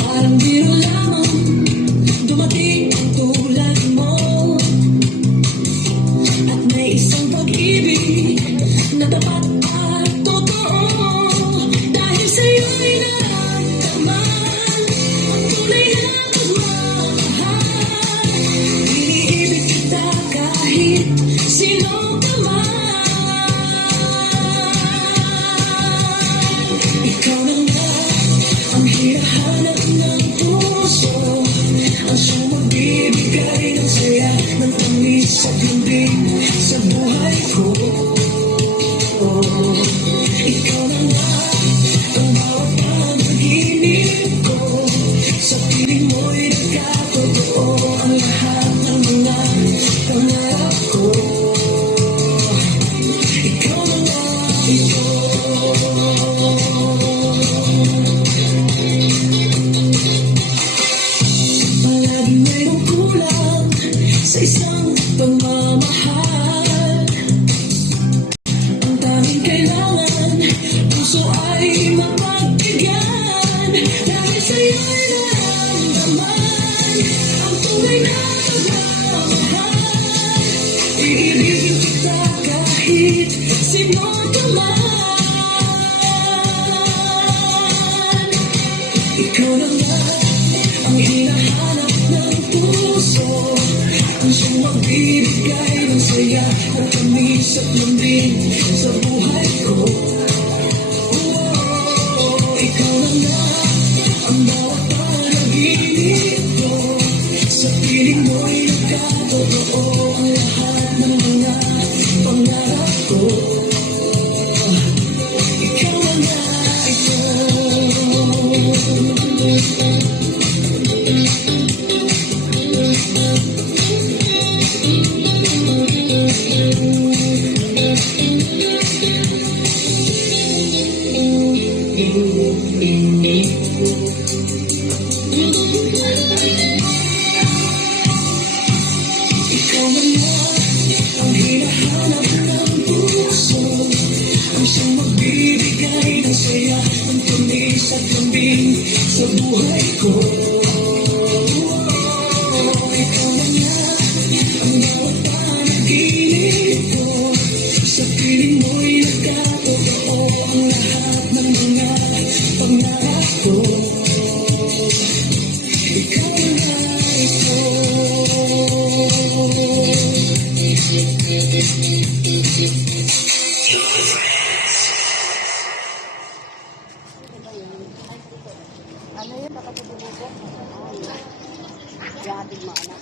Parang biro lamang dumating ang tulad mo, at may isang pag-ibig na tapat at totoo. Dahil sa'yo'y naramdaman ang tunay na pagmamahal. Iniibig kita kahit sino ka man. Ikaw na nga ang hinahanap ng puso, ang siyang magbibigay ng saya, ng tamis at lambing sa buhay ko. Ikaw na nga ang bawat panaginip ko, sa piling mo'y nagkatotoo ang lahat ng mga pangarap ko. Ikaw na nga ito. Palaging mayroong kulang sa isang pagmamahal. Ang tanging kailangan, puso ay mapagbigyan. Dahil sa'yo'y naramdaman ang tunay na pagmamahal. Iibigin kita kahit sino ka man. Ikaw na nga ang hinahanap ng puso, ang siyang magbibigay ng saya, ng tamis at lambing sa buhay ko. Ikaw na nga ang bawat panaginip ko, sa piling mo'y nagkatotoo ang lahat ng mga pangarap ko. Ikaw na nga ito. Ikaw na nga ang hinahanap ng puso, ang siyang magbibigay ng saya, ng tamis at lambing sa buhay ko. Ikaw na nga ang bawat panaginip ko, sa piling mo'y nagkatotoo ang lahat ng mga pangarap ko. Ikaw na nga ito. Ano yun? Nakatububog? Yahatid mo anak.